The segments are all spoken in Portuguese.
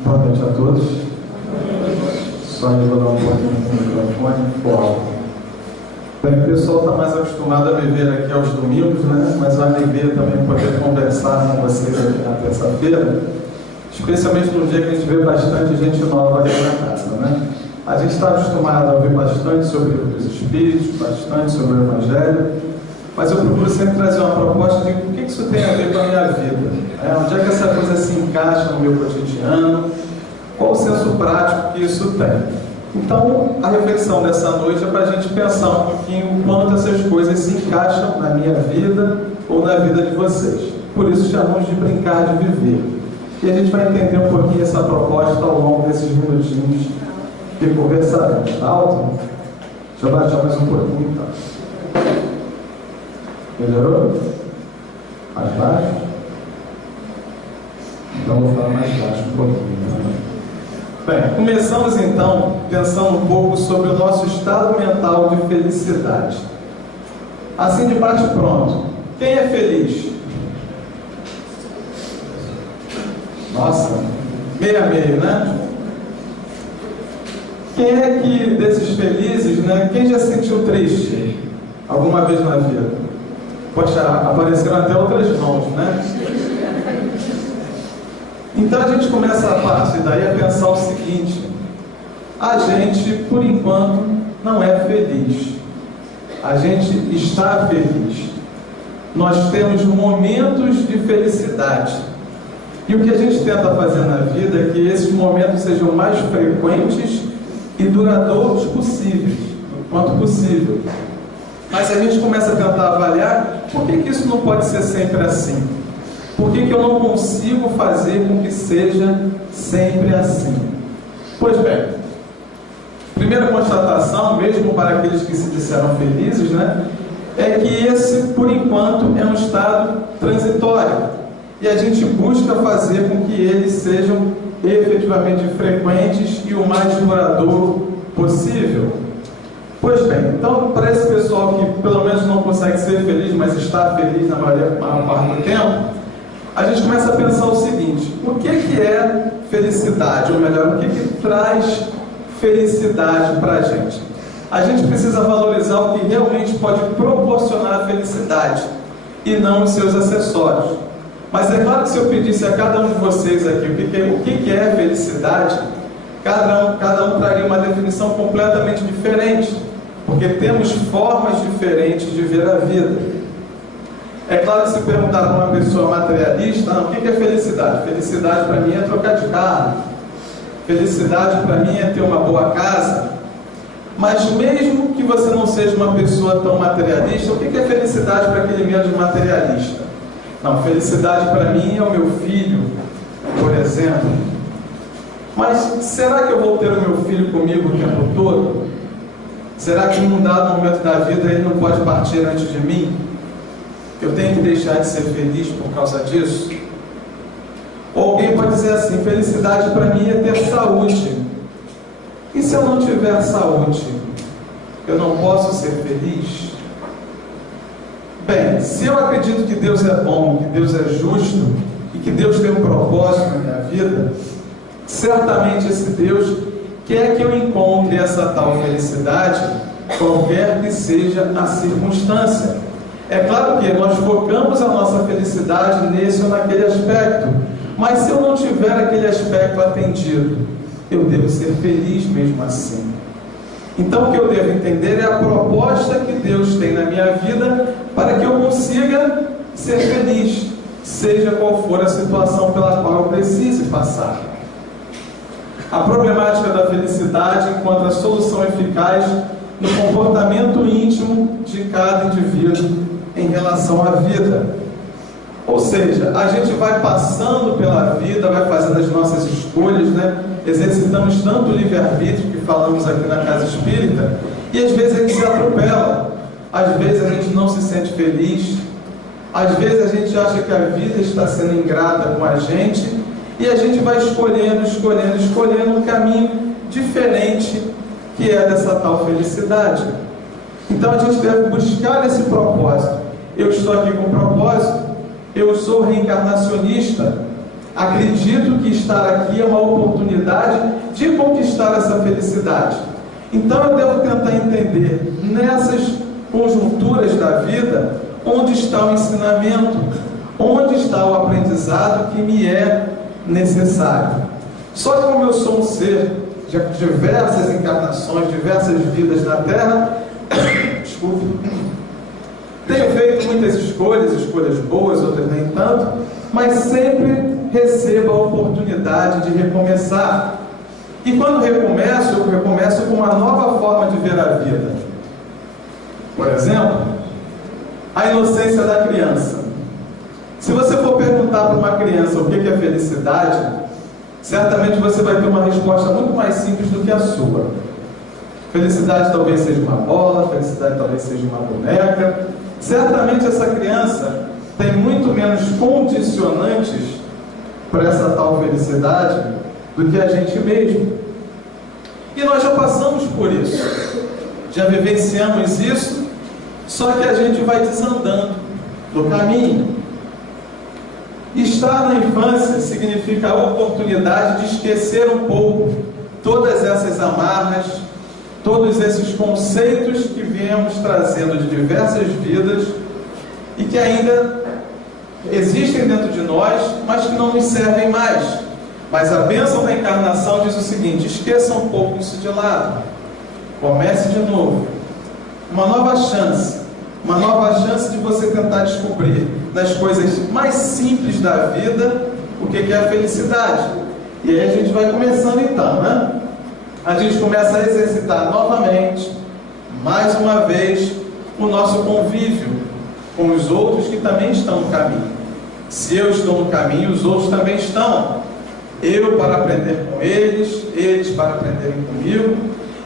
Boa noite a todos. Só regular um pouquinho o microfone, ficou. Bem, o pessoal está mais acostumado a me ver aqui aos domingos, né? Mas vai me ver também poder conversar com vocês aqui na terça-feira, especialmente no dia que a gente vê bastante gente nova aqui na casa, né? A gente está acostumado a ouvir bastante sobre os Espíritos, bastante sobre o Evangelho, mas eu procuro sempre trazer uma proposta de o que isso tem a ver com a minha vida. Onde é que essa coisa se encaixa no meu cotidiano? Qual o senso prático que isso tem? Então, a reflexão dessa noite é para a gente pensar um pouquinho o quanto essas coisas se encaixam na minha vida ou na vida de vocês. Por isso chamamos de brincar de viver. E a gente vai entender um pouquinho essa proposta ao longo desses minutinhos que conversaremos. Está alto? Deixa eu baixar mais um pouquinho, então. Melhorou? Mais baixo? Então vou falar mais baixo um pouquinho. Bem, começamos então pensando um pouco sobre o nosso estado mental de felicidade. Assim de bate pronto, quem é feliz? Nossa, meio a meio, né? Quem é que desses felizes, né? Quem já se sentiu triste alguma vez na vida? Poxa, apareceram até outras mãos, né? Então a gente começa a partir daí a pensar o seguinte: a gente, por enquanto, não é feliz. A gente está feliz. Nós temos momentos de felicidade. E o que a gente tenta fazer na vida é que esses momentos sejam mais frequentes e duradouros possíveis, o quanto possível. Mas a gente começa a tentar avaliar por que isso não pode ser sempre assim. Por que eu não consigo fazer com que seja sempre assim? Pois bem, primeira constatação, mesmo para aqueles que se disseram felizes, né, é que esse, por enquanto, é um estado transitório. E a gente busca fazer com que eles sejam efetivamente frequentes e o mais duradouro possível. Pois bem, então, para esse pessoal que pelo menos não consegue ser feliz, mas está feliz na maior parte do tempo, a gente começa a pensar o seguinte: o que é felicidade? Ou melhor, o que traz felicidade para a gente? A gente precisa valorizar o que realmente pode proporcionar a felicidade e não os seus acessórios. Mas é claro que se eu pedisse a cada um de vocês aqui o que é felicidade, cada um traria uma definição completamente diferente, porque temos formas diferentes de ver a vida. É claro que se perguntar para uma pessoa materialista, o que é felicidade? Felicidade para mim é trocar de carro. Felicidade para mim é ter uma boa casa. Mas mesmo que você não seja uma pessoa tão materialista, o que é felicidade para aquele menos materialista? Não, felicidade para mim é o meu filho, por exemplo. Mas será que eu vou ter o meu filho comigo o tempo todo? Será que em um dado momento da vida ele não pode partir antes de mim? Eu tenho que deixar de ser feliz por causa disso? Ou alguém pode dizer assim: felicidade para mim é ter saúde. E se eu não tiver saúde, eu não posso ser feliz? Bem, se eu acredito que Deus é bom, que Deus é justo e que Deus tem um propósito na minha vida, certamente esse Deus quer que eu encontre essa tal felicidade, qualquer que seja a circunstância. É claro que nós focamos a nossa felicidade nesse ou naquele aspecto, mas se eu não tiver aquele aspecto atendido, eu devo ser feliz mesmo assim. Então o que eu devo entender é a proposta que Deus tem na minha vida para que eu consiga ser feliz, seja qual for a situação pela qual eu precise passar. A problemática da felicidade encontra solução eficaz no comportamento íntimo de cada indivíduo em relação à vida. Ou seja, a gente vai passando pela vida, vai fazendo as nossas escolhas, né? Exercitamos tanto o livre-arbítrio que falamos aqui na Casa Espírita, e às vezes a gente se atropela, às vezes a gente não se sente feliz, às vezes a gente acha que a vida está sendo ingrata com a gente, e a gente vai escolhendo um caminho diferente que é dessa tal felicidade. Então a gente deve buscar esse propósito. Eu estou aqui com propósito, eu sou reencarnacionista, Acredito que estar aqui é uma oportunidade de conquistar essa felicidade. Então eu devo tentar entender nessas conjunturas da vida onde está o ensinamento, onde está o aprendizado que me é necessário. Só que como eu sou um ser de diversas encarnações, diversas vidas na Terra, desculpe, tenho feito muitas escolhas boas, outras nem tanto, mas sempre recebo a oportunidade de recomeçar. E quando recomeço, eu recomeço com uma nova forma de ver a vida. Por exemplo, a inocência da criança. Se você for perguntar para uma criança o que é felicidade, certamente você vai ter uma resposta muito mais simples do que a sua. Felicidade talvez seja uma bola, felicidade talvez seja uma boneca. Certamente essa criança tem muito menos condicionantes para essa tal felicidade do que a gente mesmo. E nós já passamos por isso, já vivenciamos isso, só que a gente vai desandando no caminho. Estar na infância significa a oportunidade de esquecer um pouco todas essas amarras, todos esses conceitos que viemos trazendo de diversas vidas e que ainda existem dentro de nós, mas que não nos servem mais. Mas a bênção da encarnação diz o seguinte: esqueça um pouco isso de lado, comece de novo, uma nova chance de você tentar descobrir nas coisas mais simples da vida o que é a felicidade. E aí a gente vai começando então, né? A gente começa a exercitar novamente, mais uma vez, o nosso convívio com os outros que também estão no caminho. Se eu estou no caminho, os outros também estão. Eu para aprender com eles, eles para aprenderem comigo.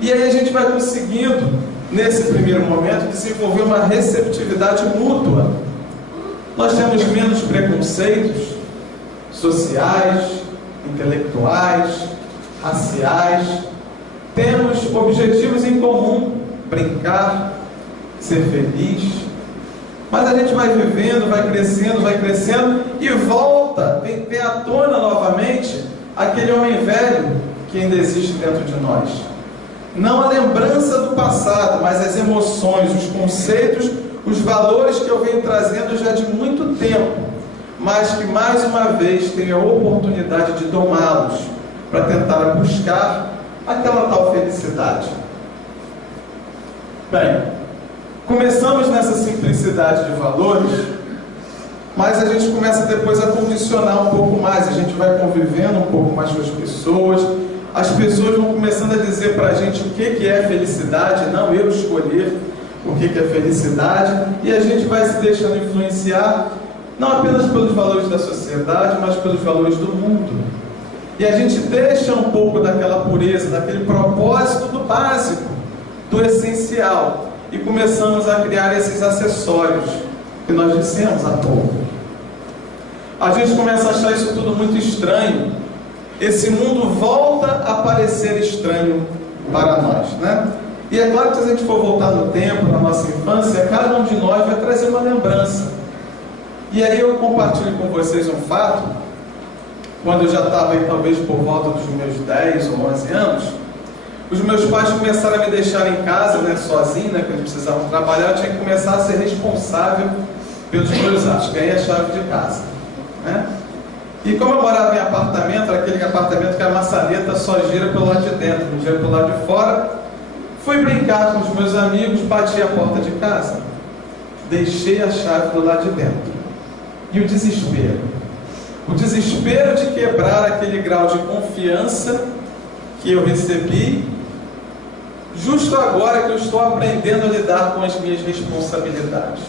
E aí a gente vai conseguindo, nesse primeiro momento, desenvolver uma receptividade mútua. Nós temos menos preconceitos sociais, intelectuais, raciais. Temos objetivos em comum: brincar, ser feliz. Mas a gente vai vivendo, vai crescendo e volta, vem à tona novamente aquele homem velho que ainda existe dentro de nós. Não a lembrança do passado, mas as emoções, os conceitos, os valores que eu venho trazendo já de muito tempo, mas que mais uma vez tenho a oportunidade de domá-los para tentar buscar aquela tal felicidade. Bem, começamos nessa simplicidade de valores, mas a gente começa depois a condicionar um pouco mais, a gente vai convivendo um pouco mais com as pessoas vão começando a dizer para a gente o que é felicidade, não eu escolher o que é felicidade, e a gente vai se deixando influenciar, não apenas pelos valores da sociedade, mas pelos valores do mundo. E a gente deixa um pouco daquela pureza, daquele propósito do básico, do essencial, e começamos a criar esses acessórios que nós dissemos há pouco. A gente começa a achar isso tudo muito estranho. Esse mundo volta a parecer estranho para nós, né? E é claro que se a gente for voltar no tempo, na nossa infância, cada um de nós vai trazer uma lembrança. E aí eu compartilho com vocês um fato. Quando eu já estava aí talvez por volta dos meus 10 ou 11 anos, os meus pais começaram a me deixar em casa, né, sozinho, né, que eles precisavam trabalhar. Eu tinha que começar a ser responsável pelos meus atos, ganhei a chave de casa, né? E como eu morava em apartamento, era aquele apartamento que a maçaneta só gira pelo lado de dentro, não gira pelo lado de fora, fui brincar com os meus amigos, bati a porta de casa, deixei a chave do lado de dentro. E o desespero de quebrar aquele grau de confiança que eu recebi, justo agora que eu estou aprendendo a lidar com as minhas responsabilidades.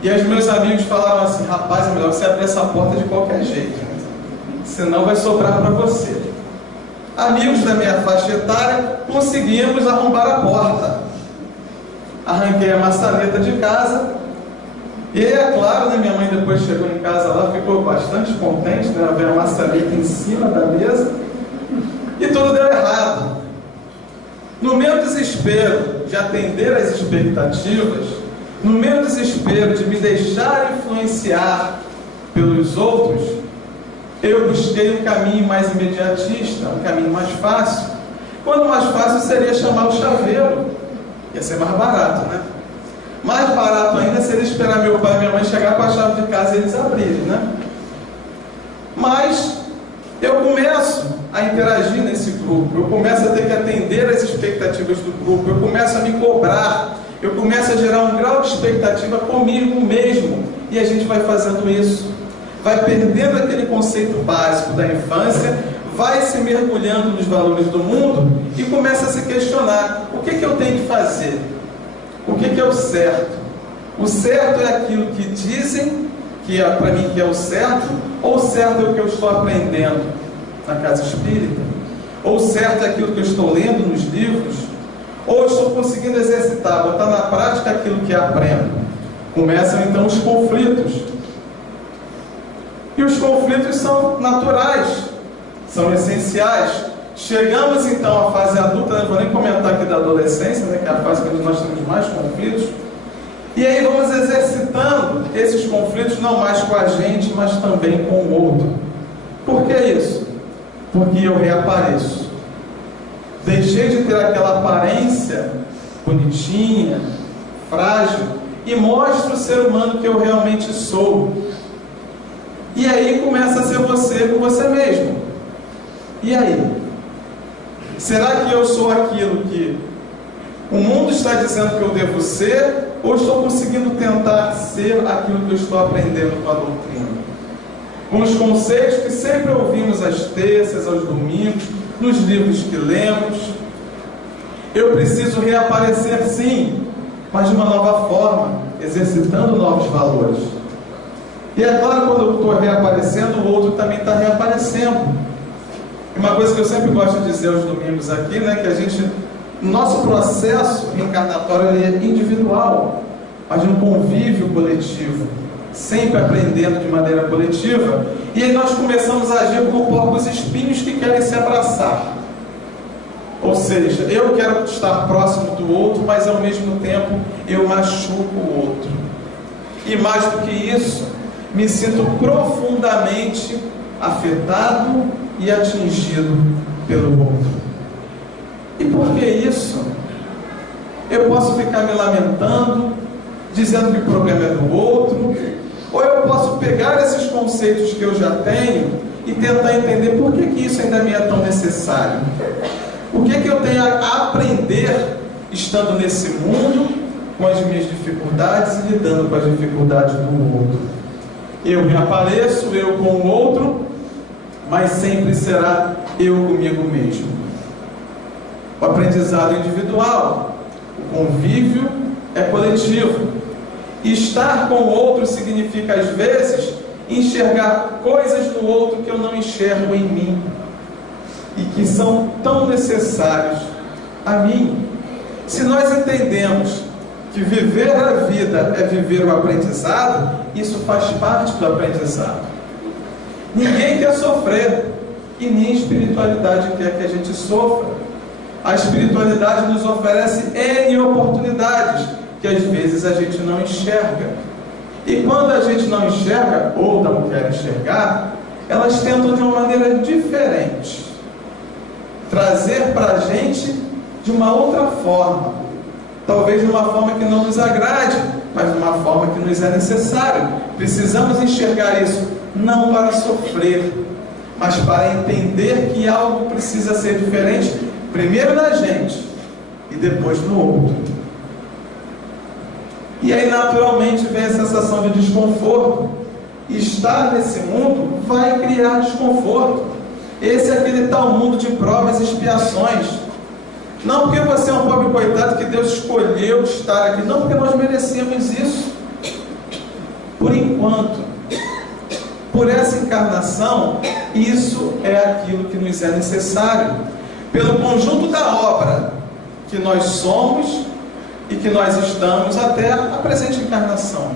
E os meus amigos falaram assim: rapaz, é melhor você abrir essa porta de qualquer jeito, senão vai sobrar para você. Amigos da minha faixa etária, conseguimos arrombar a porta. Arranquei a maçaneta de casa. E é claro, né, minha mãe depois chegou em casa lá, ficou bastante contente, né, ver a maçaneta em cima da mesa. E tudo deu errado. No meu desespero de atender às expectativas, no meu desespero de me deixar influenciar pelos outros, Eu busquei um caminho mais imediatista, um caminho mais fácil. Quando mais fácil seria chamar o chaveiro, ia ser mais barato, né? Mais barato ainda seria esperar meu pai e minha mãe chegar com a chave de casa e eles abrirem, né? Mas eu começo a interagir nesse grupo, eu começo a ter que atender às expectativas do grupo, eu começo a me cobrar, eu começo a gerar um grau de expectativa comigo mesmo, e a gente vai fazendo isso, vai perdendo aquele conceito básico da infância, vai se mergulhando nos valores do mundo e começa a se questionar: o que eu tenho que fazer? O que é o certo? O certo é aquilo que dizem que é para mim que é o certo, ou o certo é o que eu estou aprendendo na casa espírita? Ou o certo é aquilo que eu estou lendo nos livros? Ou eu estou conseguindo exercitar, botar na prática aquilo que aprendo? Começam então os conflitos. E os conflitos são naturais, são essenciais. Chegamos então à fase adulta, não vou nem comentar aqui da adolescência, né, que é a fase que nós temos mais conflitos. E aí vamos exercitando esses conflitos não mais com a gente, mas também com o outro. Por que isso? Porque eu reapareço. Deixei de ter aquela aparência bonitinha, frágil, e mostro o ser humano que eu realmente sou. E aí começa a ser você com você mesmo. E aí? Será que eu sou aquilo que o mundo está dizendo que eu devo ser? Ou estou conseguindo tentar ser aquilo que eu estou aprendendo com a doutrina? Com os conceitos que sempre ouvimos às terças, aos domingos, nos livros que lemos. Eu preciso reaparecer sim, mas de uma nova forma, exercitando novos valores. E é claro, quando eu estou reaparecendo, o outro também está reaparecendo. E uma coisa que eu sempre gosto de dizer aos domingos aqui, né, que a gente, nosso processo reencarnatório ele é individual, mas de um convívio coletivo, sempre aprendendo de maneira coletiva. E aí nós começamos a agir como porcos espinhos que querem se abraçar. Ou seja, eu quero estar próximo do outro, mas ao mesmo tempo eu machuco o outro. E mais do que isso, me sinto profundamente afetado e atingido pelo outro. E por que isso? Eu posso ficar me lamentando, dizendo que o problema é do outro, ou eu posso pegar esses conceitos que eu já tenho e tentar entender por que isso ainda me é tão necessário. O que eu tenho a aprender estando nesse mundo com as minhas dificuldades e lidando com as dificuldades do outro? Eu reapareço, eu com o outro, mas sempre será eu comigo mesmo. O aprendizado individual, o convívio é coletivo. Estar com o outro significa, às vezes, enxergar coisas no outro que eu não enxergo em mim e que são tão necessários a mim. Se nós entendemos que viver a vida é viver o aprendizado, isso faz parte do aprendizado. Ninguém quer sofrer e nem a espiritualidade quer que a gente sofra. A espiritualidade nos oferece N oportunidades que às vezes a gente não enxerga. E quando a gente não enxerga, ou não quer enxergar, elas tentam de uma maneira diferente trazer para a gente de uma outra forma, talvez de uma forma que não nos agrade, mas de uma forma que nos é necessário. Precisamos enxergar isso não para sofrer, mas para entender que algo precisa ser diferente, primeiro na gente e depois no outro. E aí naturalmente vem a sensação de desconforto. Estar nesse mundo vai criar desconforto. Esse é aquele tal mundo de provas e expiações. Não porque você é um pobre coitado que Deus escolheu estar aqui, não porque nós merecemos isso. Por enquanto, por essa encarnação, isso é aquilo que nos é necessário, pelo conjunto da obra que nós somos e que nós estamos até a presente encarnação,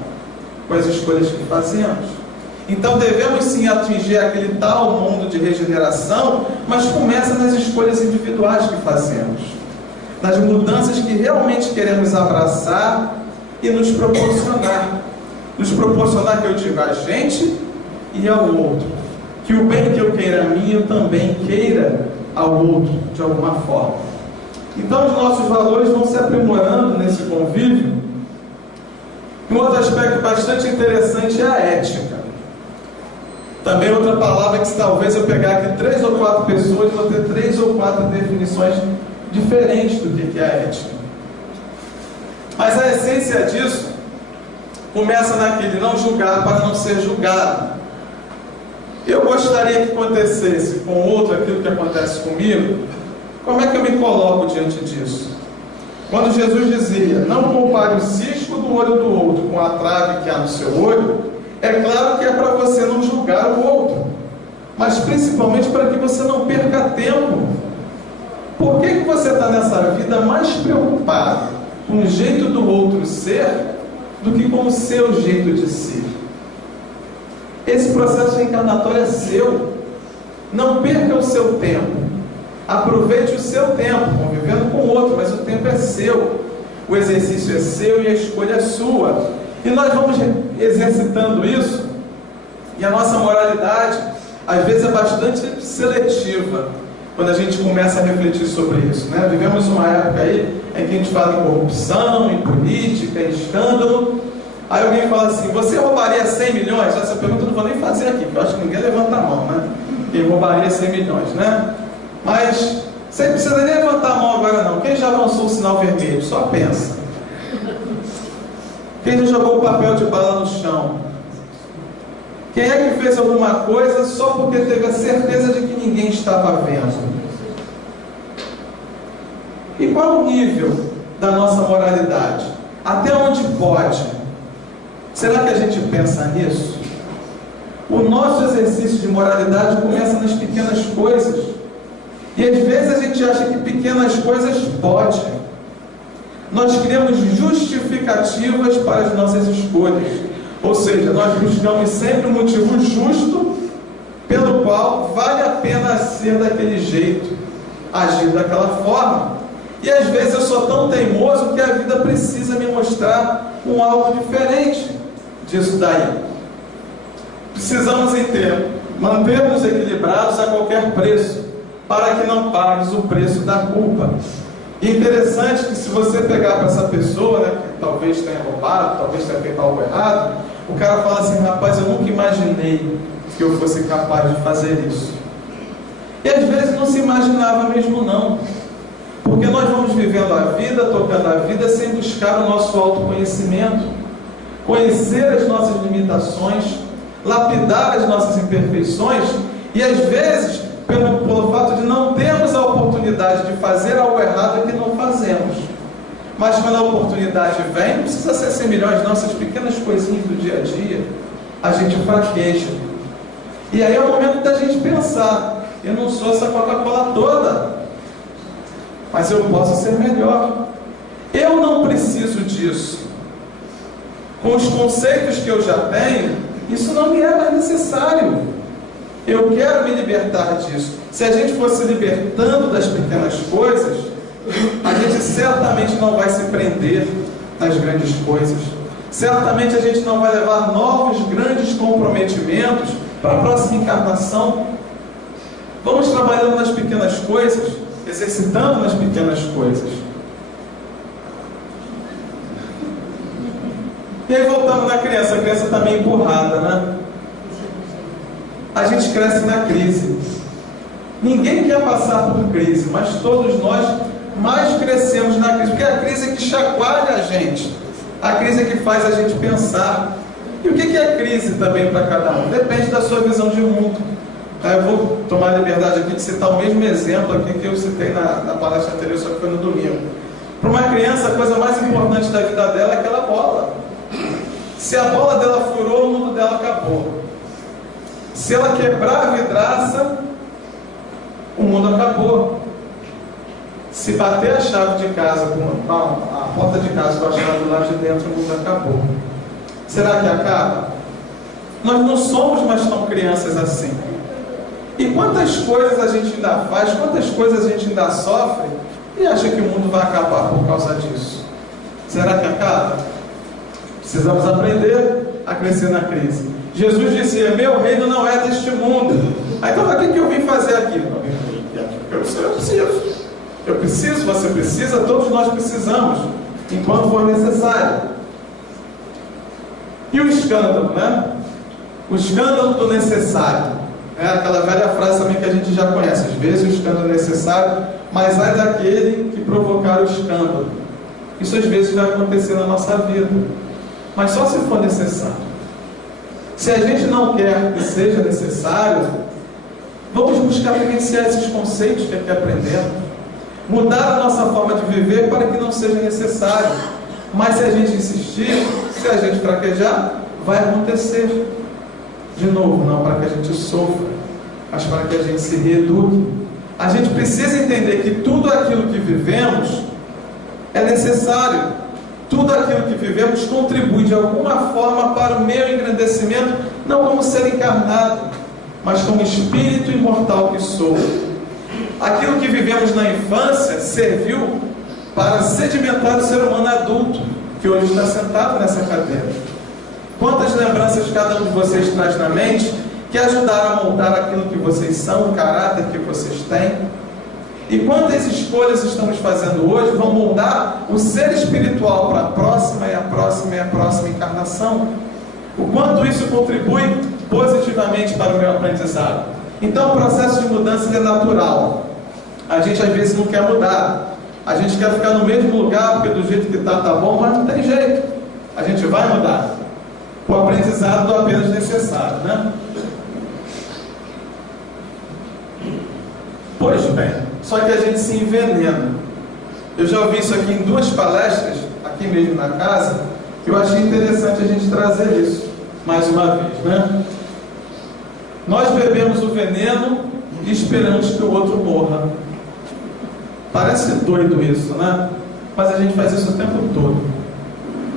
com as escolhas que fazemos. Então devemos sim atingir aquele tal mundo de regeneração, mas começa nas escolhas individuais que fazemos, nas mudanças que realmente queremos abraçar e nos proporcionar. Nos proporcionar, que eu digo, a gente e ao outro. que o bem que eu queira a mim, eu também queira ao outro, de alguma forma. Então os nossos valores vão se aprimorando nesse convívio. Um outro aspecto bastante interessante é a ética. Também outra palavra que, se talvez eu pegar aqui 3 ou 4 pessoas, vou ter 3 ou 4 definições diferentes do que é a ética. Mas a essência disso começa naquele não julgar para não ser julgado. Eu gostaria que acontecesse com o outro aquilo que acontece comigo. Como é que eu me coloco diante disso? Quando Jesus dizia, não compare o cisco do olho do outro com a trave que há no seu olho, é claro que é para você não julgar o outro, mas principalmente para que você não perca tempo. Por que você está nessa vida mais preocupado com o jeito do outro ser do que com o seu jeito de ser? Esse processo reencarnatório é seu. Não perca o seu tempo. Aproveite o seu tempo, convivendo com o outro, mas o tempo é seu. O exercício é seu e a escolha é sua. E nós vamos exercitando isso, e a nossa moralidade, às vezes, é bastante seletiva, quando a gente começa a refletir sobre isso, né? Vivemos uma época aí em que a gente fala em corrupção, em política, em escândalo. Aí alguém fala assim, você roubaria 100 milhões? Essa pergunta eu não vou nem fazer aqui, porque eu acho que ninguém levanta a mão, né? Quem roubaria 100 milhões, né? Mas você não precisa nem levantar a mão agora não. Quem já avançou o sinal vermelho? Só pensa. Quem já jogou o papel de bala no chão? Quem é que fez alguma coisa só porque teve a certeza de que ninguém estava vendo? E qual o nível da nossa moralidade? Até onde pode? Será que a gente pensa nisso? O nosso exercício de moralidade começa nas pequenas coisas. E às vezes a gente acha que pequenas coisas podem. Nós criamos justificativas para as nossas escolhas. Ou seja, nós buscamos sempre um motivo justo pelo qual vale a pena ser daquele jeito, agir daquela forma. E às vezes eu sou tão teimoso que a vida precisa me mostrar um algo diferente disso daí. Precisamos manter-nos equilibrados a qualquer preço, para que não pagues o preço da culpa. E interessante que, se você pegar para essa pessoa, né, que talvez tenha roubado, talvez tenha feito algo errado, o cara fala assim, rapaz, eu nunca imaginei que eu fosse capaz de fazer isso. E às vezes não se imaginava mesmo não, porque nós vamos vivendo a vida, tocando a vida, sem buscar o nosso autoconhecimento, conhecer as nossas limitações, lapidar as nossas imperfeições, e às vezes pelo fato de não termos a oportunidade de fazer algo errado, é que não fazemos. Mas quando a oportunidade vem, não precisa ser 100 milhões, não, essas pequenas coisinhas do dia a dia, a gente fraqueja. E aí é o momento da gente pensar, eu não sou essa Coca-Cola toda, mas eu posso ser melhor. Eu não preciso disso. Com os conceitos que eu já tenho, isso não me é mais necessário. Eu quero me libertar disso. Se a gente for se libertando das pequenas coisas, a gente certamente não vai se prender nas grandes coisas. Certamente a gente não vai levar novos grandes comprometimentos para a próxima encarnação. Vamos trabalhando nas pequenas coisas, exercitando nas pequenas coisas. E aí voltamos na criança. A criança está meio empurrada, né? A gente cresce na crise. Ninguém quer passar por crise, mas todos nós mais crescemos na crise, porque a crise é que chacoalha a gente, a crise é que faz a gente pensar. E o que é crise também para cada um? Depende da sua visão de mundo. Eu vou tomar a liberdade aqui de citar o mesmo exemplo aqui que eu citei na palestra anterior, só que foi no domingo. Para uma criança, a coisa mais importante da vida dela é aquela bola. Se a bola dela furou, o mundo dela acabou. Se ela quebrar a vidraça, o mundo acabou. Se bater a chave de casa, a porta de casa com a chave lá de dentro, o mundo acabou. Será que acaba? Nós não somos mais tão crianças assim. E quantas coisas a gente ainda faz, quantas coisas a gente ainda sofre e acha que o mundo vai acabar por causa disso? Será que acaba? Precisamos aprender a crescer na crise. Jesus dizia: meu reino não é deste mundo. Aí então, o que eu vim fazer aqui? Eu preciso, você precisa, todos nós precisamos, enquanto for necessário. E o escândalo, né? O escândalo do necessário. É aquela velha frase também que a gente já conhece. Às vezes o escândalo é necessário, mas ai daquele que provocar o escândalo. Isso às vezes vai acontecer na nossa vida, mas só se for necessário. Se a gente não quer que seja necessário, vamos buscar vivenciar esses conceitos que aqui aprendemos, mudar a nossa forma de viver para que não seja necessário. Mas se a gente insistir, se a gente fraquejar, vai acontecer. De novo, não para que a gente sofra, mas para que a gente se reeduque. A gente precisa entender que tudo aquilo que vivemos é necessário. Tudo aquilo que vivemos contribui de alguma forma para o meu engrandecimento, não como ser encarnado, mas como espírito imortal que sou. Aquilo que vivemos na infância serviu para sedimentar o ser humano adulto, que hoje está sentado nessa cadeira. Quantas lembranças cada um de vocês traz na mente que ajudaram a moldar aquilo que vocês são, o caráter que vocês têm? E quantas escolhas estamos fazendo hoje vão moldar o ser espiritual para a próxima e a próxima e a próxima encarnação? O quanto isso contribui positivamente para o meu aprendizado? Então o processo de mudança é natural. A gente às vezes não quer mudar. A gente quer ficar no mesmo lugar porque do jeito que está, tá bom, mas não tem jeito. A gente vai mudar. O aprendizado do apenas necessário, né? Pois bem, só que a gente se envenena. Eu já ouvi isso aqui em 2 palestras, aqui mesmo na casa, que eu achei interessante a gente trazer isso, mais uma vez, né? Nós bebemos o veneno e esperamos que o outro morra. Parece doido isso, né? Mas a gente faz isso o tempo todo.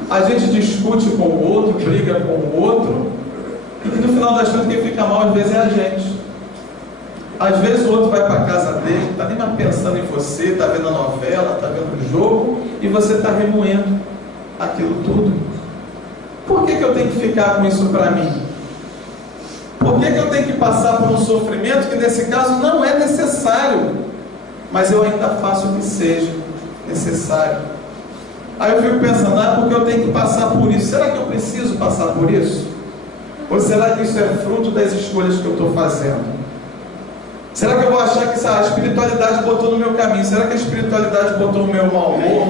A gente discute com o outro, briga com o outro, e no final das contas quem fica mal às vezes é a gente. Às vezes o outro vai para a casa dele, não está nem mais pensando em você, está vendo a novela, está vendo o jogo, e você está remoendo aquilo tudo. Por que eu tenho que ficar com isso para mim? Por que eu tenho que passar por um sofrimento que nesse caso não é necessário, mas eu ainda faço o que seja necessário? Aí eu fico pensando, porque eu tenho que passar por isso. Será que eu preciso passar por isso? Ou será que isso é fruto das escolhas que eu estou fazendo? Será que eu vou achar que a espiritualidade botou no meu caminho? Será que a espiritualidade botou o meu mau humor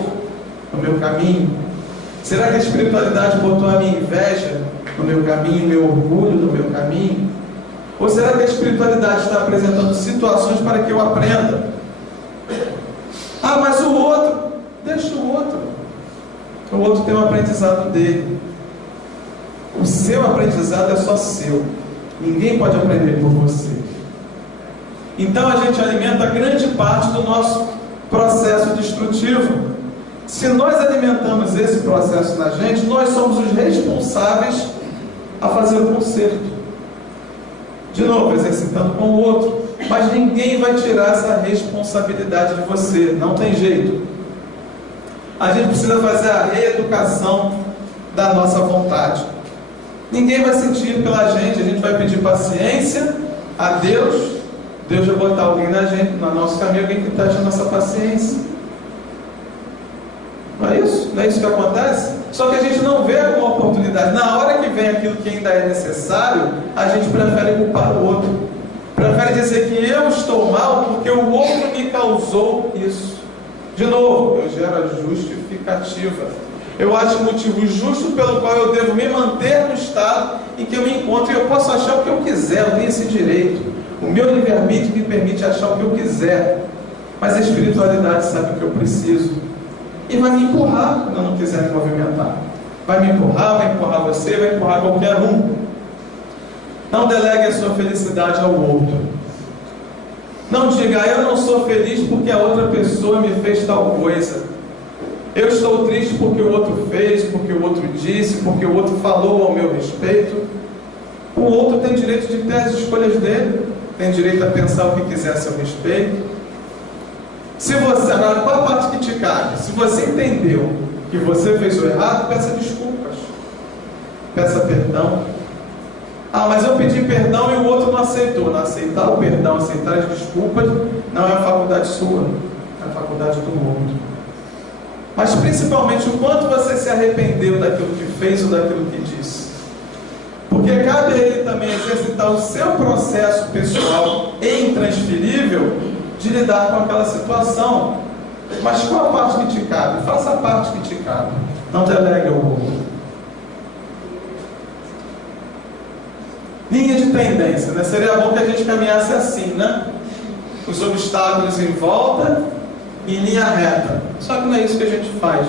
no meu caminho? Será que a espiritualidade botou a minha inveja no meu caminho, o meu orgulho no meu caminho? Ou será que a espiritualidade está apresentando situações para que eu aprenda? Mas o outro, deixa o outro. O outro tem um aprendizado dele. O seu aprendizado é só seu. Ninguém pode aprender por você. Então a gente alimenta grande parte do nosso processo destrutivo. Se nós alimentamos esse processo na gente, nós somos os responsáveis a fazer o conserto. De novo, exercitando com o outro. Mas ninguém vai tirar essa responsabilidade de você. Não tem jeito. A gente precisa fazer a reeducação da nossa vontade. Ninguém vai sentir pela gente. A gente vai pedir paciência a Deus. Deus vai botar alguém na gente, no nosso caminho, alguém que teste a nossa paciência. Não é isso? Não é isso que acontece? Só que a gente não vê como uma oportunidade. Na hora que vem aquilo que ainda é necessário, a gente prefere culpar o outro. Prefere dizer que eu estou mal porque o outro me causou isso. De novo, eu gero a justificativa. Eu acho o motivo justo pelo qual eu devo me manter no estado em que eu me encontro. E eu posso achar o que eu quiser, eu tenho esse direito. O meu livre-arbítrio me permite achar o que eu quiser. Mas a espiritualidade sabe o que eu preciso. E vai me empurrar quando eu não quiser me movimentar. Vai me empurrar você, vai empurrar qualquer um. Não delegue a sua felicidade ao outro. Não diga, eu não sou feliz porque a outra pessoa me fez tal coisa. Eu estou triste porque o outro fez, porque o outro disse, porque o outro falou ao meu respeito. O outro tem direito de ter as escolhas dele, tem direito a pensar o que quiser a seu respeito. Se você, agora qual a parte que te cabe? Se você entendeu que você fez o errado, peça desculpas, peça perdão. Ah, mas eu pedi perdão e o outro não aceitou. Não aceitar o perdão, aceitar as desculpas, não é a faculdade sua, é a faculdade do outro. Mas principalmente o quanto você se arrependeu daquilo que fez ou daquilo que disse. Porque cabe a ele também exercitar o seu processo pessoal e intransferível de lidar com aquela situação. Mas qual a parte que te cabe? Faça a parte que te cabe. Não delegue ao outro. Linha de tendência, né? Seria bom que a gente caminhasse assim, né? Os obstáculos em volta e em linha reta. Só que não é isso que a gente faz.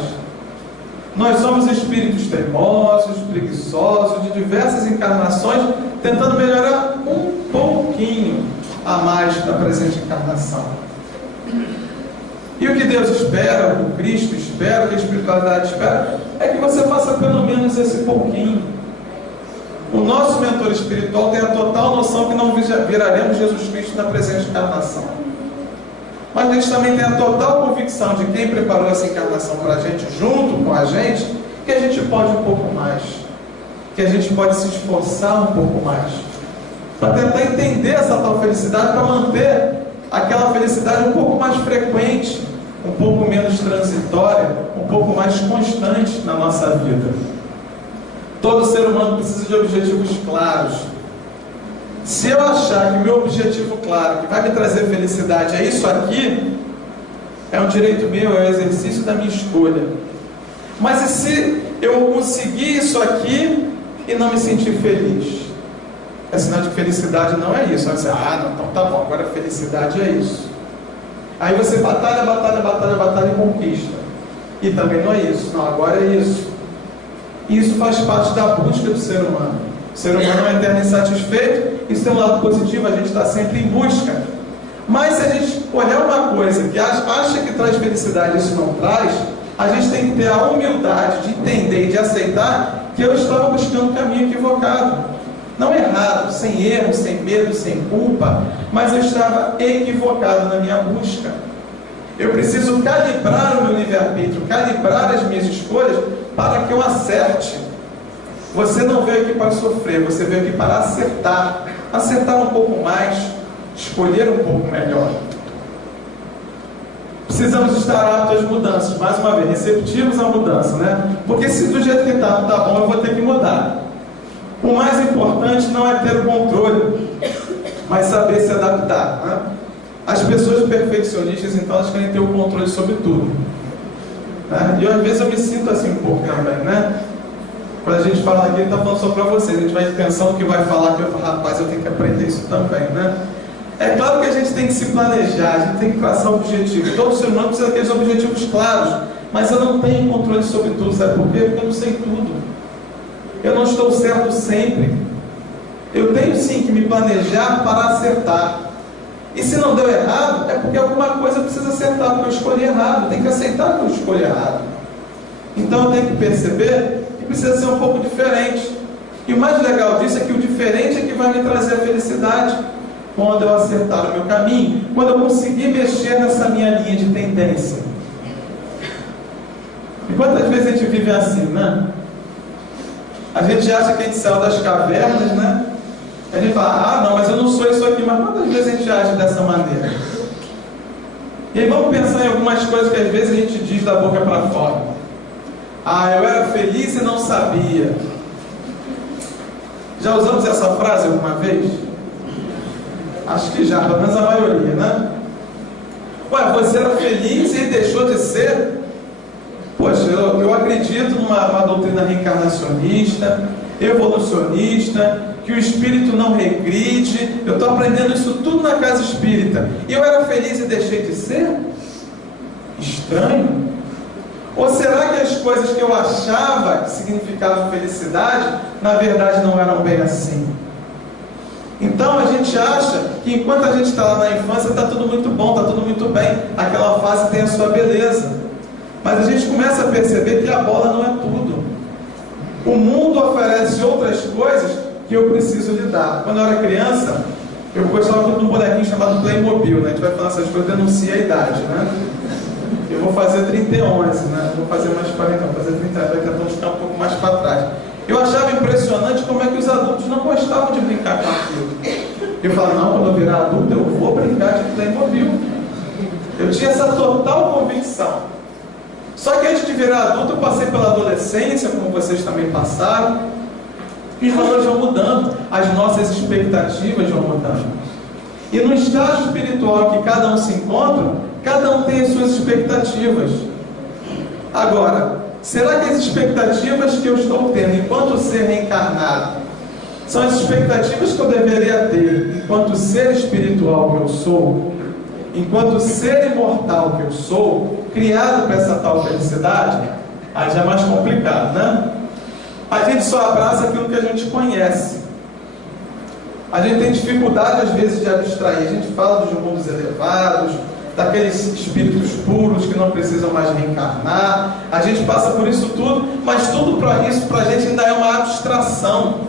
Nós somos espíritos teimosos, preguiçosos, de diversas encarnações, tentando melhorar um pouquinho a mais da presente encarnação. E o que Deus espera, o que Cristo espera, o que a espiritualidade espera, é que você faça pelo menos esse pouquinho. O nosso mentor espiritual tem a total noção que não viraremos Jesus Cristo na presente encarnação. Mas a gente também tem a total convicção de quem preparou essa encarnação para a gente, junto com a gente, que a gente pode um pouco mais, que a gente pode se esforçar um pouco mais, para tentar entender essa tal felicidade, para manter aquela felicidade um pouco mais frequente, um pouco menos transitória, um pouco mais constante na nossa vida. Todo ser humano precisa de objetivos claros. Se eu achar que o meu objetivo claro, que vai me trazer felicidade, é isso aqui, é um direito meu, é um exercício da minha escolha. Mas e se eu conseguir isso aqui e não me sentir feliz? É sinal de que felicidade não é isso. Aí você, não, então tá bom, agora felicidade é isso. Aí você batalha e conquista. E também não é isso, não, agora é isso. E isso faz parte da busca do ser humano. O ser humano é um eterno insatisfeito. Isso tem um lado positivo, a gente está sempre em busca. Mas se a gente olhar uma coisa que acha que traz felicidade e isso não traz, a gente tem que ter a humildade de entender e de aceitar que eu estava buscando um caminho equivocado. Não errado, sem erro, sem medo, sem culpa, mas eu estava equivocado na minha busca. Eu preciso calibrar o meu livre-arbítrio, calibrar as minhas escolhas para que eu acerte. Você não veio aqui para sofrer, você veio aqui para acertar. Acertar um pouco mais, escolher um pouco melhor. Precisamos estar aptos às mudanças, mais uma vez, receptivos à mudança, né? Porque se do jeito que está não está bom, eu vou ter que mudar. O mais importante não é ter o controle, mas saber se adaptar, né? As pessoas perfeccionistas, então, elas querem ter o controle sobre tudo, né? E às vezes eu me sinto assim um pouco também, né? Quando a gente fala aqui, ele está falando só para vocês, a gente vai pensando que vai falar, que vai falar, rapaz, eu tenho que aprender isso também, né? É claro que a gente tem que se planejar, a gente tem que traçar objetivos. Todo ser humano precisa daqueles objetivos claros, mas eu não tenho controle sobre tudo, sabe por quê? Porque eu não sei tudo. Eu não estou certo sempre. Eu tenho sim que me planejar para acertar. E se não deu errado, é porque alguma coisa precisa acertar, porque eu escolhi errado. Eu tenho que aceitar que eu escolhi errado. Então eu tenho que perceber que precisa ser um pouco diferente. E o mais legal disso é que o diferente é que vai me trazer a felicidade. Quando eu acertar o meu caminho, quando eu conseguir mexer nessa minha linha de tendência. E quantas vezes a gente vive assim, né? A gente acha que a gente saiu das cavernas, né? A gente fala, não, mas eu não sou isso aqui. Mas quantas vezes a gente age dessa maneira? E aí vamos pensar em algumas coisas que às vezes a gente diz da boca para fora. Eu era feliz e não sabia. Já usamos essa frase alguma vez? Acho que já, pelo menos a maioria, né? Você era feliz e deixou de ser? Poxa, eu acredito numa doutrina reencarnacionista, evolucionista, que o espírito não regride. Eu estou aprendendo isso tudo na casa espírita. E eu era feliz e deixei de ser? Estranho. Ou será que as coisas que eu achava que significavam felicidade, na verdade não eram bem assim? Então a gente acha que enquanto a gente está lá na infância está tudo muito bom, está tudo muito bem, aquela fase tem a sua beleza. Mas a gente começa a perceber que a bola não é tudo. O mundo oferece outras coisas que eu preciso lidar. Quando eu era criança, eu gostava muito de um bonequinho chamado Playmobil, né? A gente vai falar essas coisas, denuncia a idade, né? Eu vou fazer 30 e 11, né? Vou fazer mais 40, vou fazer 30, vai tentar ficar um pouco mais para trás. Eu achava impressionante como é que os adultos não gostavam de brincar com aquilo. Eu falava, não, quando eu virar adulto eu vou brincar de Playmobil. Eu tinha essa total convicção. Só que antes de virar adulto eu passei pela adolescência, como vocês também passaram, e os valores vão mudando, as nossas expectativas vão mudando. E no estágio espiritual que cada um se encontra, cada um tem as suas expectativas. Agora, será que as expectativas que eu estou tendo enquanto ser reencarnado são as expectativas que eu deveria ter enquanto ser espiritual que eu sou, enquanto ser imortal que eu sou, criado para essa tal felicidade? Aí já é mais complicado, né? A gente só abraça aquilo que a gente conhece. A gente tem dificuldade às vezes de abstrair. A gente fala dos mundos elevados, daqueles espíritos puros que não precisam mais reencarnar. A gente passa por isso tudo, mas tudo para isso para a gente ainda é uma abstração.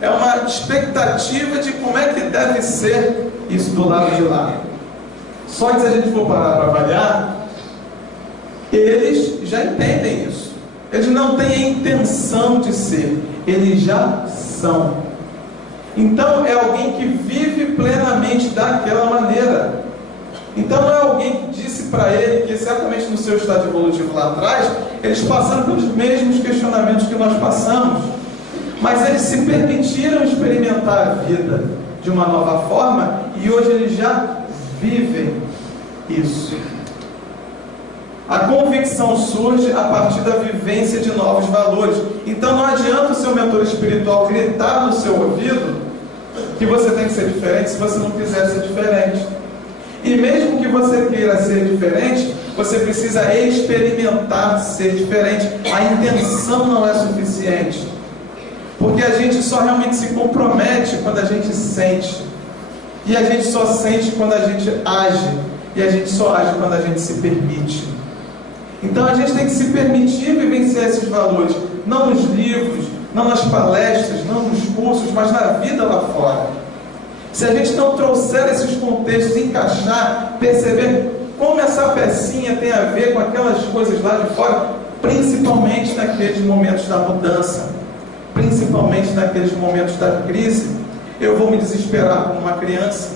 É uma expectativa de como é que deve ser isso do lado de lá. Só que se a gente for parar para avaliar, eles já entendem isso. Eles não têm a intenção de ser, eles já são. Então é alguém que vive plenamente daquela maneira. Então não é alguém que disse para ele que certamente no seu estado evolutivo lá atrás, eles passaram pelos mesmos questionamentos que nós passamos, mas eles se permitiram experimentar a vida de uma nova forma e hoje eles já vivem isso. A convicção surge a partir da vivência de novos valores. Então não adianta o seu mentor espiritual gritar no seu ouvido que você tem que ser diferente se você não quiser ser diferente. E mesmo que você queira ser diferente, você precisa experimentar ser diferente. A intenção não é suficiente, porque a gente só realmente se compromete quando a gente sente, e a gente só sente quando a gente age, e a gente só age quando a gente se permite. Então a gente tem que se permitir vivenciar esses valores, não nos livros, não nas palestras, não nos cursos, mas na vida lá fora. Se a gente não trouxer esses contextos, encaixar, perceber como essa pecinha tem a ver com aquelas coisas lá de fora, principalmente naqueles momentos da mudança, principalmente naqueles momentos da crise, eu vou me desesperar como uma criança,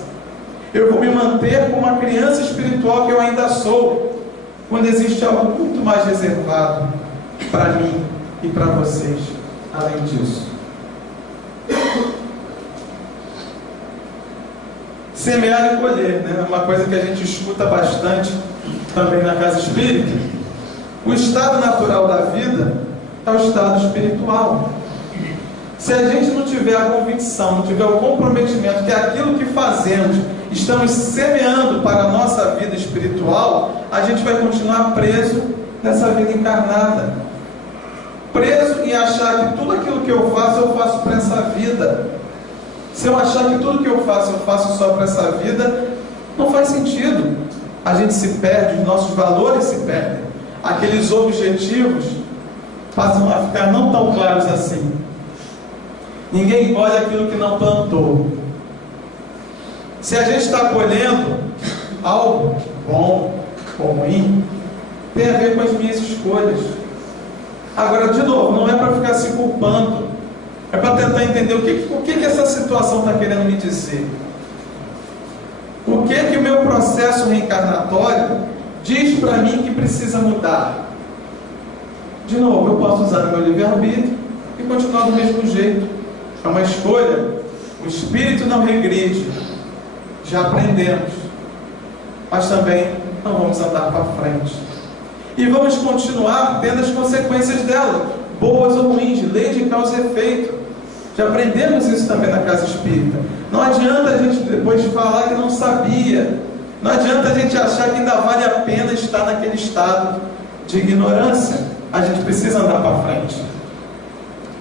eu vou me manter como uma criança espiritual que eu ainda sou, quando existe algo muito mais reservado para mim e para vocês, além disso. Semear e colher, né? É uma coisa que a gente escuta bastante também na casa espírita. O estado natural da vida é o estado espiritual. Se a gente não tiver a convicção, não tiver o comprometimento que aquilo que fazemos estamos semeando para a nossa vida espiritual, a gente vai continuar preso nessa vida encarnada, preso em achar que tudo aquilo que eu faço para essa vida. Se eu achar que tudo que eu faço só para essa vida, não faz sentido. A gente se perde, os nossos valores se perdem, aqueles objetivos passam a ficar não tão claros assim. Ninguém colhe aquilo que não plantou. Se a gente está colhendo algo bom ou ruim, tem a ver com as minhas escolhas. Agora, de novo, não é para ficar se culpando, é para tentar entender o que essa situação está querendo me dizer. O que o meu processo reencarnatório diz para mim que precisa mudar. De novo, eu posso usar o meu livre-arbítrio e continuar do mesmo jeito. É uma escolha. O espírito não regride. Já aprendemos. Mas também não vamos andar para frente. E vamos continuar tendo as consequências dela, boas ou ruins, lei de causa e efeito. Já aprendemos isso também na casa espírita. Não adianta a gente depois falar que não sabia. Não adianta a gente achar que ainda vale a pena estar naquele estado de ignorância. A gente precisa andar para frente.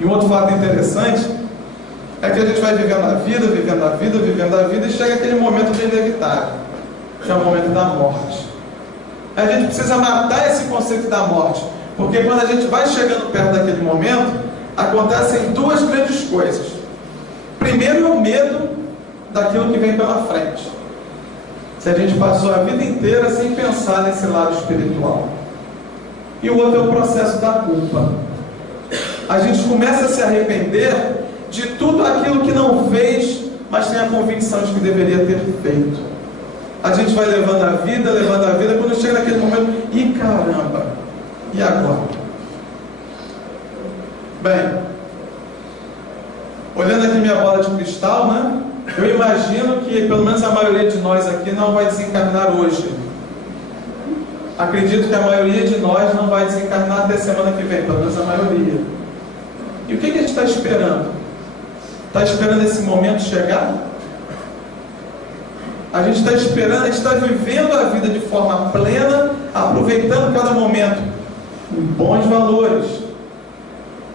E um outro fato interessante é que a gente vai vivendo a vida, vivendo a vida, vivendo a vida, e chega aquele momento do inevitável, que é o momento da morte. A gente precisa matar esse conceito da morte, porque quando a gente vai chegando perto daquele momento, acontecem duas grandes coisas. Primeiro é o medo daquilo que vem pela frente. Se a gente passou a vida inteira sem pensar nesse lado espiritual. E o outro é o processo da culpa. A gente começa a se arrepender de tudo aquilo que não fez, mas tem a convicção de que deveria ter feito. A gente vai levando a vida, quando chega naquele momento, e caramba, e agora? Bem, olhando aqui minha bola de cristal, né? Eu imagino que pelo menos a maioria de nós aqui não vai desencarnar hoje. Acredito que a maioria de nós não vai desencarnar até semana que vem, pelo menos a maioria. E o que a gente está esperando? Está esperando esse momento chegar? A gente está esperando, a gente está vivendo a vida de forma plena, aproveitando cada momento com bons valores,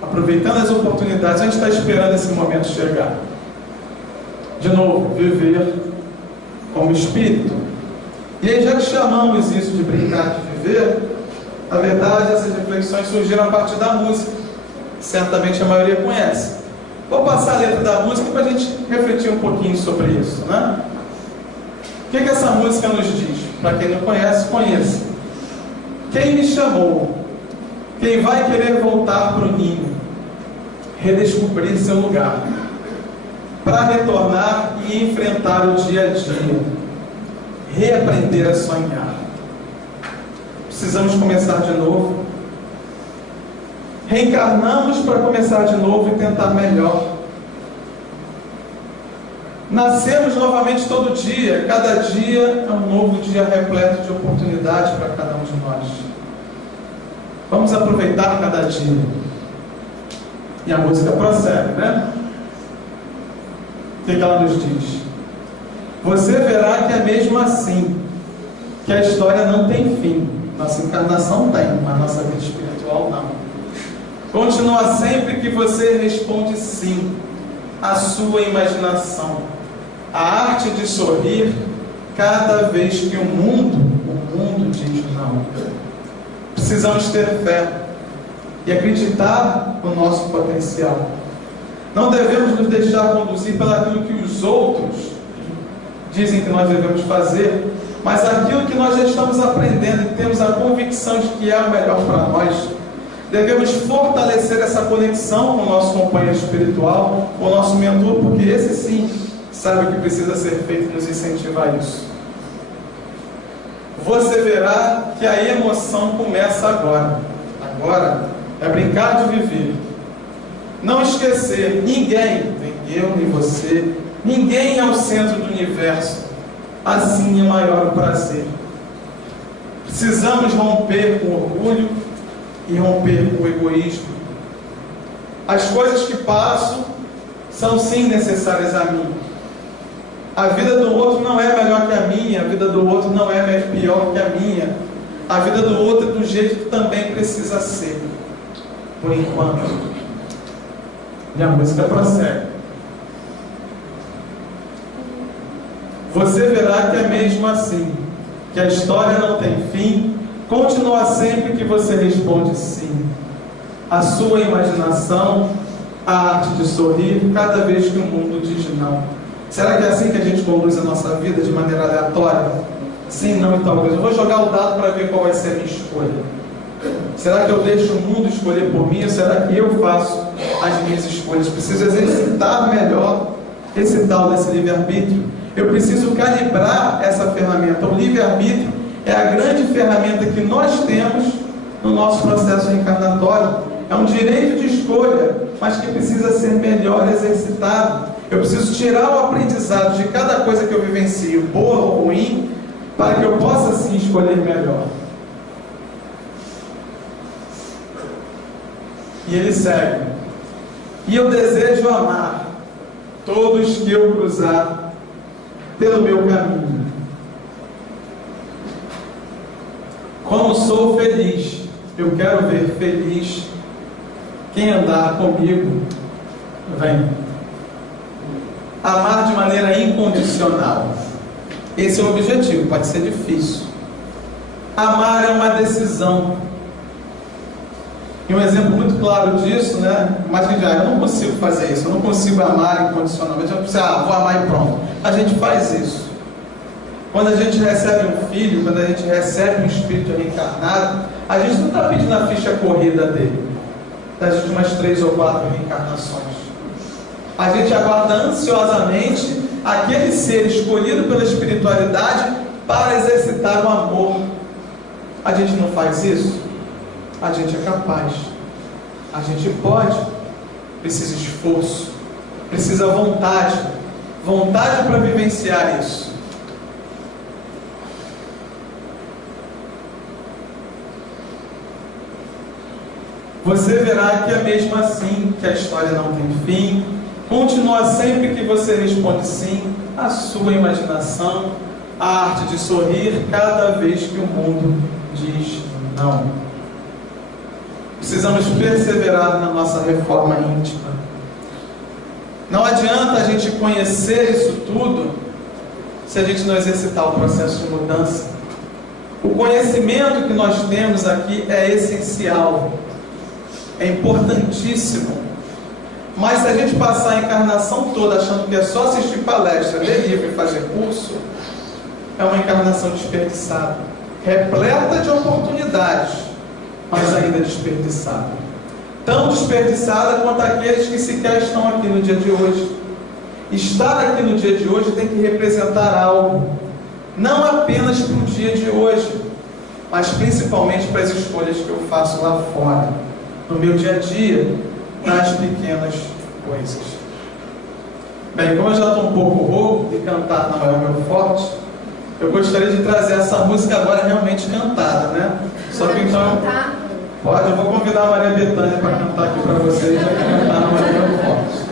aproveitando as oportunidades. A gente está esperando esse momento chegar. De novo, viver como espírito. E aí, já que chamamos isso de brincar de viver, na verdade, essas reflexões surgiram a partir da música. Certamente a maioria conhece. Vou passar a letra da música para a gente refletir um pouquinho sobre isso, né? O que essa música nos diz? Para quem não conhece, conheça. Quem me chamou? Quem vai querer voltar para o ninho? Redescobrir seu lugar, para retornar e enfrentar o dia a dia, reaprender a sonhar. Precisamos começar de novo. Reencarnamos para começar de novo e tentar melhor. Nascemos novamente todo dia. Cada dia é um novo dia repleto de oportunidades para cada um de nós. Vamos aproveitar cada dia. E a música prossegue, né? O que ela nos diz? Você verá que é mesmo assim, que a história não tem fim. Nossa encarnação tem, mas nossa vida espiritual não. Continua sempre que você responde sim à sua imaginação, a arte de sorrir cada vez que o mundo diz não. Precisamos ter fé e acreditar no nosso potencial. Não devemos nos deixar conduzir pelaquilo que os outros dizem que nós devemos fazer, mas aquilo que nós já estamos aprendendo e temos a convicção de que é o melhor para nós. Devemos fortalecer essa conexão com o nosso companheiro espiritual, com o nosso mentor, porque esse sim sabe o que precisa ser feito e nos incentivar a isso. Você verá que a emoção começa agora. Agora é brincar de viver. Não esquecer, ninguém, nem eu, nem você, ninguém é o centro do universo. Assim é maior o prazer. Precisamos romper com o orgulho e romper com o egoísmo. As coisas que passo são sim necessárias a mim. A vida do outro não é melhor que a minha, a vida do outro não é pior que a minha. A vida do outro é do jeito que também precisa ser, por enquanto. E a música prossegue. Você verá que é mesmo assim, que a história não tem fim. Continua sempre que você responde sim. A sua imaginação, a arte de sorrir cada vez que o mundo diz não. Será que é assim que a gente conduz a nossa vida, de maneira aleatória? Sim, não e talvez. Eu vou jogar o dado para ver qual vai ser a minha escolha. Será que eu deixo o mundo escolher por mim, ou será que eu faço as minhas escolhas? Preciso exercitar melhor esse tal desse livre-arbítrio. Eu preciso calibrar essa ferramenta. O livre-arbítrio é a grande ferramenta que nós temos no nosso processo reencarnatório. É um direito de escolha, mas que precisa ser melhor exercitado. Eu preciso tirar o aprendizado de cada coisa que eu vivencio, boa ou ruim, para que eu possa sim escolher melhor. E ele segue: e eu desejo amar todos que eu cruzar pelo meu caminho. Como sou feliz, eu quero ver feliz quem andar comigo. Vem. Amar de maneira incondicional. Esse é o objetivo, pode ser difícil. Amar é uma decisão. E um exemplo muito claro disso, né? Mas eu não consigo fazer isso, eu não consigo amar incondicionalmente. Eu preciso, vou amar e pronto. A gente faz isso. Quando a gente recebe um filho, quando a gente recebe um espírito reencarnado, a gente não está pedindo a ficha corrida dele. das últimas 3 ou 4 reencarnações. A gente aguarda ansiosamente aquele ser escolhido pela espiritualidade para exercitar o amor. A gente não faz isso? A gente é capaz. A gente pode. Precisa esforço. Precisa vontade. Vontade para vivenciar isso. Você verá que é mesmo assim, que a história não tem fim. Continua sempre que você responde sim, a sua imaginação, a arte de sorrir cada vez que o mundo diz não. Precisamos perseverar na nossa reforma íntima. Não adianta a gente conhecer isso tudo se a gente não exercitar o processo de mudança. O conhecimento que nós temos aqui é essencial, é importantíssimo. Mas se a gente passar a encarnação toda achando que é só assistir palestra, ler livro e fazer curso, é uma encarnação desperdiçada, repleta de oportunidades, mas ainda desperdiçada. Tão desperdiçada quanto aqueles que sequer estão aqui no dia de hoje. Estar aqui no dia de hoje tem que representar algo, não apenas para o dia de hoje, mas principalmente para as escolhas que eu faço lá fora, no meu dia a dia, nas pequenas coisas. Bem, como eu já estou um pouco rouco e cantar não é o meu forte, eu gostaria de trazer essa música agora realmente cantada, né? Só que então, pode, eu vou convidar a Maria Bethânia para cantar aqui para vocês, já que cantar não é o meu forte.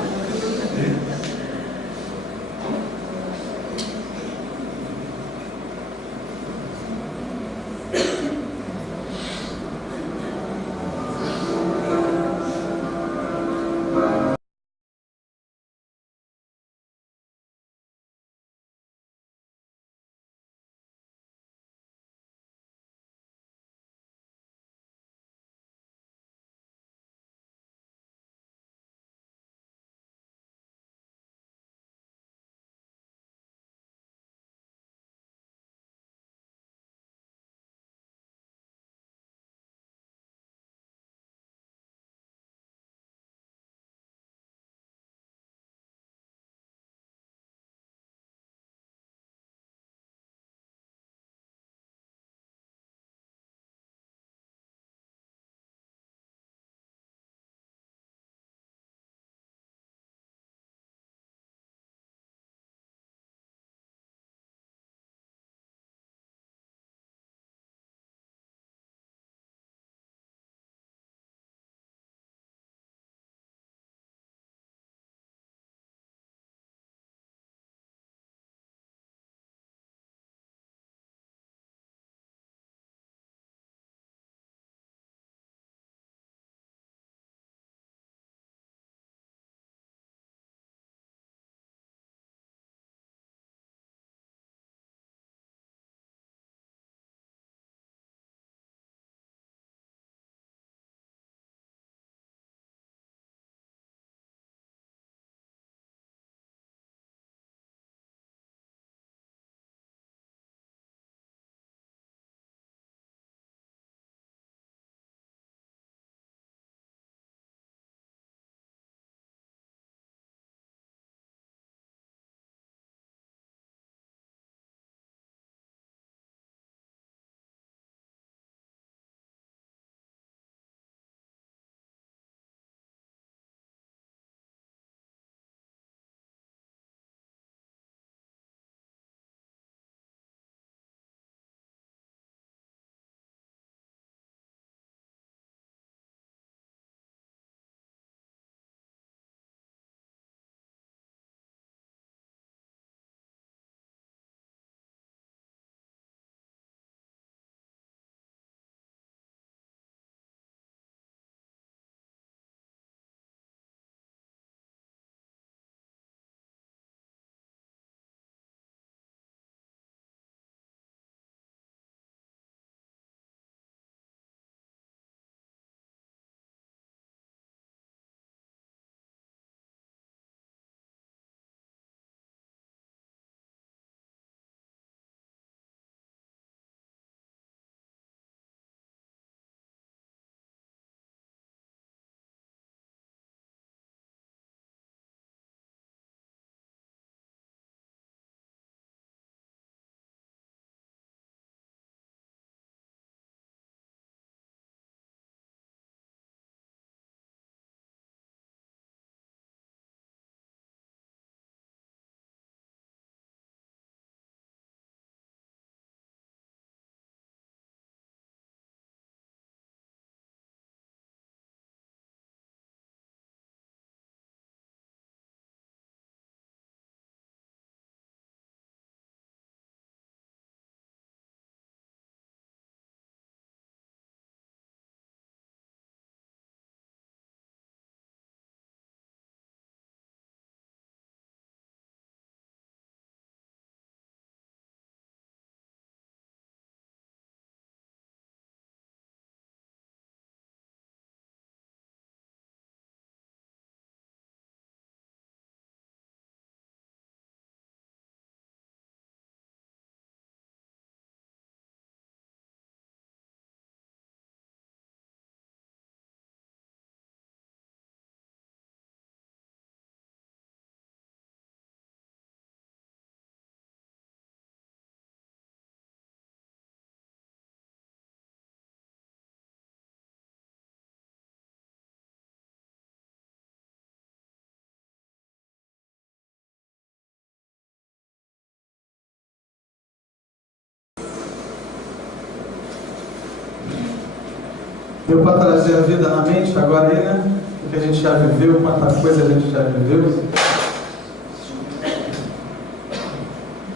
Deu para trazer a vida na mente agora aí, né? O que a gente já viveu, quanta coisa a gente já viveu.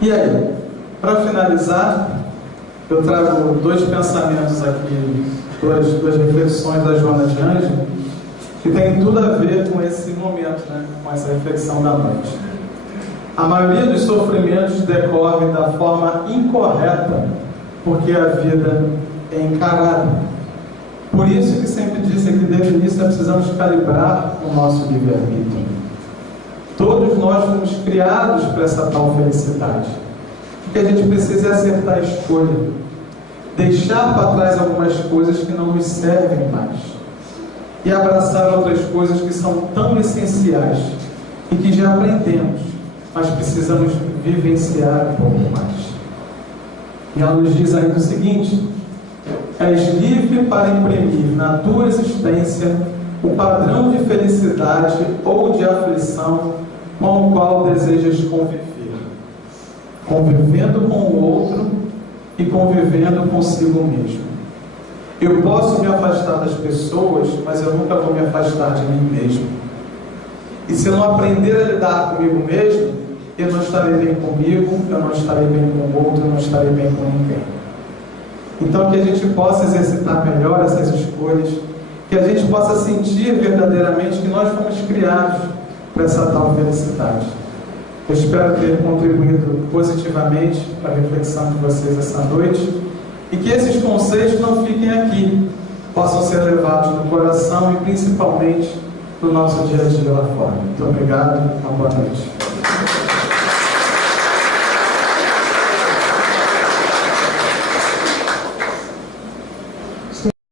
E aí, para finalizar, eu trago dois pensamentos aqui, duas reflexões da Joana de Ângelo, que tem tudo a ver com esse momento, né? Com essa reflexão da noite. A maioria dos sofrimentos decorre da forma incorreta, porque a vida é encarada. Por isso que sempre disse que desde o início precisamos calibrar o nosso livre-arbítrio. Todos nós fomos criados para essa tal felicidade. O que a gente precisa é acertar a escolha. Deixar para trás algumas coisas que não nos servem mais. E abraçar outras coisas que são tão essenciais e que já aprendemos, mas precisamos vivenciar um pouco mais. E ela nos diz ainda o seguinte: és livre para imprimir na tua existência o padrão de felicidade ou de aflição com o qual desejas conviver, convivendo com o outro e convivendo consigo mesmo. Eu posso me afastar das pessoas, mas eu nunca vou me afastar de mim mesmo. E se eu não aprender a lidar comigo mesmo, eu não estarei bem comigo, eu não estarei bem com o outro, eu não estarei bem com ninguém. Então, que a gente possa exercitar melhor essas escolhas, que a gente possa sentir verdadeiramente que nós fomos criados para essa tal felicidade. Eu espero ter contribuído positivamente para a reflexão de vocês essa noite e que esses conceitos não fiquem aqui, possam ser levados no coração e principalmente no nosso dia a dia lá fora. Muito obrigado, uma boa noite.